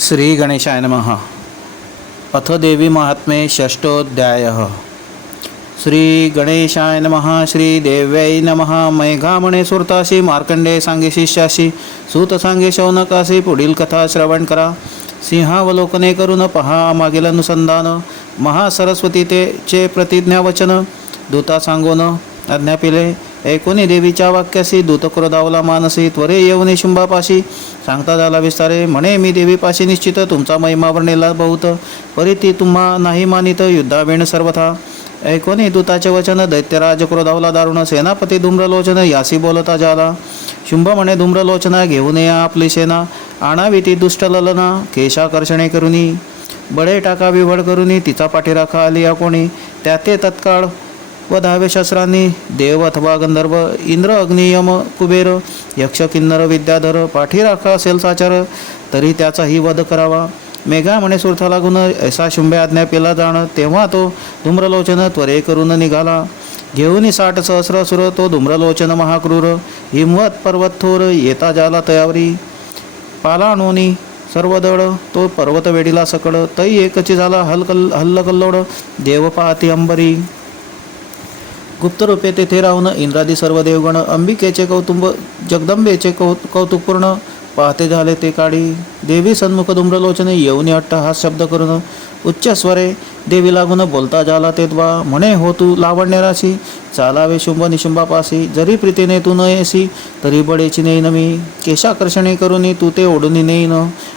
श्री गणेशाय नमः। अथ देवी महात्मे षष्ठोध्यायः श्री गणेशाय नमः श्री देव्यै नमः। मैघामणे सुरताशी मार्कंडे सांगे शिष्याशी सूत सांगे शौनकाशी पुढील कथा श्रवण करा। सिंहावलोकने करून पहा मागील अनुसंधान। महासरस्वती ते चे प्रतिज्ञावचन। दूता सांगून आज्ञापिले। ऐकुनी देवीच्या वाक्याशी दूतक्रोधावला मानसी त्वरे येऊनी शुंभापाशी सांगता झाला विस्तारे म्हणे मी देवीपाशी निश्चित तुमचा महिमा वर्णेला बहुत. परी ती तुम्हा नाही मानित युद्धावेण सर्वथा. ऐकोनी दूताचे वचन दैत्यराज क्रोधावला दारुण सेनापती धूम्रलोचन यासी बोलता जाला. शुंभ म्हणे धूम्रलोचना घेऊन या आपली सेना. आणावी ती दुष्ट ललना केशाकर्षणे करुनी. बडे टाका विवड करुनी तिचा पाठीराखा आली या कोणी. त्या ते तत्काळ व दहाव्या शास्त्रांनी देव अथवा गंधर्व इंद्र अग्नियम कुबेर यक्ष किन्नर विद्याधर पाठीराखा असेल साचार तरी त्याचाही वध करावा. मेघा म्हणे सुरथा लागून ऐसा शुंभे आज्ञा पेला जाण तेव्हा तो धूम्रलोचन त्वरे करून निघाला. घेऊन साठ सहस्र असुर तो धूम्रलोचन महाक्रूर हिमवत पर्वत थोर येता जाला तयावरी. पालाणोनी सर्वदड तो पर्वत वेडीला सकड तै एकची झाला हलकल हल्लकल्लोड देव पाहती अंबरी. गुप्तरूपे तेथे राहून इंद्रादी सर्व देवगण अंबिकेचे कौतुंब जगदंबेचे कौ कौतुकपूर्ण पाहते झाले ते काळी. देवी सन्मुख धुम्रलोचने येऊन अट्टहास शब्द करून उच्च स्वरे देवी लागून बोलता झाला ते द्वा. म्हणे हो तू लावण्यराशी चालावे शुंभ निशुंभापासी जरी प्रीतीने तू न येसी तरी बडेची नेईन मी. केशाकर्षणे करून तू ते ओढून नेईन.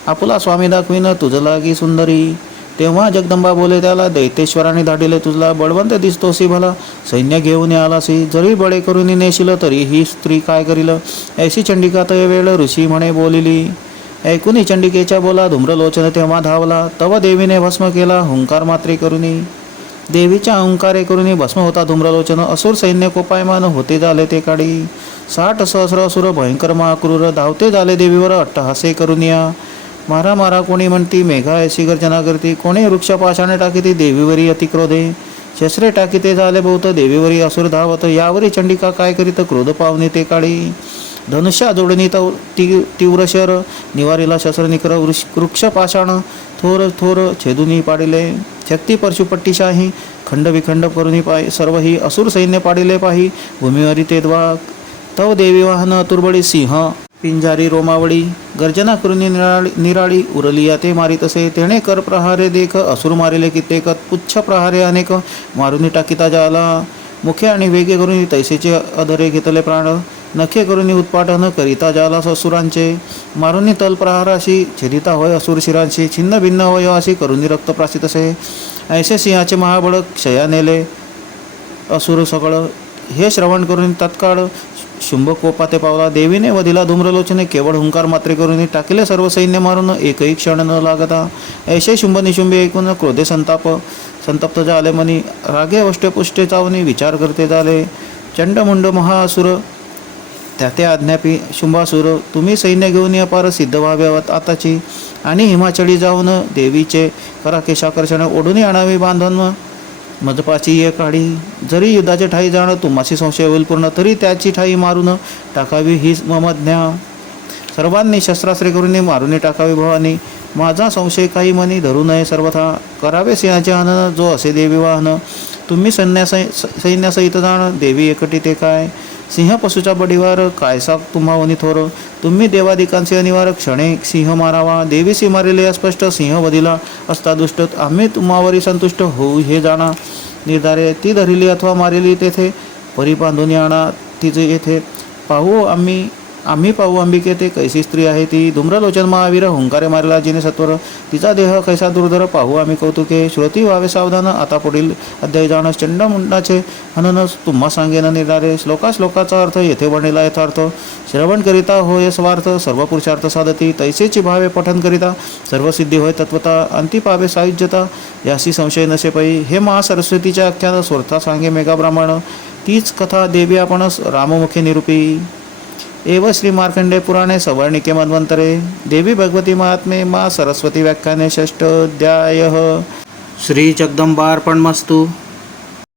आपुला स्वामी दाखवीन तुझं लागी सुंदरी. तेव्हा जगदंबा बोले त्याला दैतेश्वराने धाडिले तुझला बळवंत दिसतोसी भला. सैन्य घेऊन आलासी जरी बळे करून नेशिल तरी ही स्त्री काय करील? ऐशी चंडिका तय वेळ ऋषी म्हणे बोलिली. ऐकुनी चंडिकेच्या बोला धूम्रलोचन तेव्हा धावला. तव देवीने भस्म केला हुंकार मात्रे करुनी. देवीच्या अहंकारे करून भस्म होता धूम्रलोचन. असुर सैन्य कोपायमान होते झाले ते काळी साठ सहस्र असुर भयंकर महाक्रूर धावते झाले देवीवर अट्टहासे करून या मारा मारा कोणी म्हणती मेघा ऐशी गर्जना करती कोणी वृक्ष पाषाणे टाकीती देवीवरी अतिक्रोधे. शस्त्रे टाकीते झाले बहुत देवीवरी असुर धावत यावरी चंडिका काय करीत क्रोध पावनी ते काळी. धनुष्या जोडणी तव ती तीव्र शर निवारीला शस्त्र निकर वृक्ष वृक्षपाषाण थोर थोर छेदुनी पाडिले. शक्ती परशुपट्टीशाही खंड विखंड करुनी पाय सर्व ही असुर सैन्य पाडिले पाही. भूमीवरी ते द्वा तव देवी वाहन तुर्बडी सिंह पिंजारी रोमावळी गर्जना करून निराळी निराळी उरली ते मारीत असे तेणे कर प्रहारे देख असुर मारिले कित्येक पुच्छ प्रहारे अनेक मारुनी टाकिता जाला मुखे आणि वेगे करून तैसेचे अधरे घेतले प्राण नखे करून उत्पाटन करिता जाला असुरांचे मारुनी तल प्रहाराशी छेदिता होय असुर शिरांशी छिन्न भिन्न होय अशी करुणी रक्त प्रासित असे ऐसे सिंहाचे महाबळ क्षया नेले असुर सगळं हे श्रवण करून तत्काळ शुंभकोपाते पावला देवीने वधिला धूम्रलोचने केवळ हुंकार मात्रे करून टाकले सर्व सैन्य मारून एकही क्षण न लागता. ऐसे शुंभ निशुंभे ऐकून क्रोधे संताप संतप्त झाले मनी. रागे अष्टपुष्टे चावणी विचार करते झाले. चंडमुंड महासुर त्या ते आज्ञापी शुंभासुर तुम्ही सैन्य घेऊन अपार सिद्ध व्हावे आताची. आणि हिमाचळी जाऊन देवीचे कराकेश केशाकर्षण ओढून आणावी बांधून. मजपाची एक आडी. जरी युद्धाचे ठाई जाणं तुम्हाशी संशय होईल पूर्ण तरी त्याची ठाई मारून टाकावी ही ममज्ञा सर्वांनी शस्त्रास्त्रे करून मारून टाकावी भवानी. माझा संशय काही मनी धरू नये सर्वथा. करावे सिंहाचे हनन जो असे देवी वाहन. तुम्ही सैन्यासै सैन्यासहित जाण देवी एकटी ते काय? सिंह पशुच्या बडीवर कायसा तुम्हा वनी थोर. तुम्ही देवादिकांचे अनिवार क्षणे सिंह मारावा. देवीसी मारिले अस्पष्ट सिंह वधिला. असता दुष्ट आम्ही तुम्हावरी संतुष्ट होऊ हे जाणा. निर्धारे ती धरिली अथवा मारिली तेथे. परी बांधून आणा तिचे येथे. पाहू आम्ही आम्ही पाहू अंबिके ते कैसी स्त्री आहे ती धूम्रलोचन महावीर हुंकारे मारला जिने सत्वर. तिचा देह कैसा दुर्धर पाहू आम्ही कौतुके. श्रोती व्हावे सावधान आता पुढील अध्याय जाणस चंडमुंडाचे हननस तुम्हा सांगेन निर्णारे श्लोका श्लोकाचा अर्थ येथे वर्णिला यथार्थ. श्रवण करिता होय स्वार्थ सर्व पुरुषार्थ साधती. तैसेची भावे पठन करिता. सर्व सिद्धी होय तत्वता अंती पावे सायुज्यता. याशी संशय नसे पै. हे महासरस्वतीच्या आख्यान स्वर्था सांगे मेघा ब्राह्मण तीच कथा देवी आपण राममुखे निरूपी. एव श्री मार्कंडे पुराणे सवर्णिके मन्वंतरे देवी भगवती महात्मे मा सरस्वती व्याख्याने षष्ठोध्याय श्री जगदंबार्पणमस्तु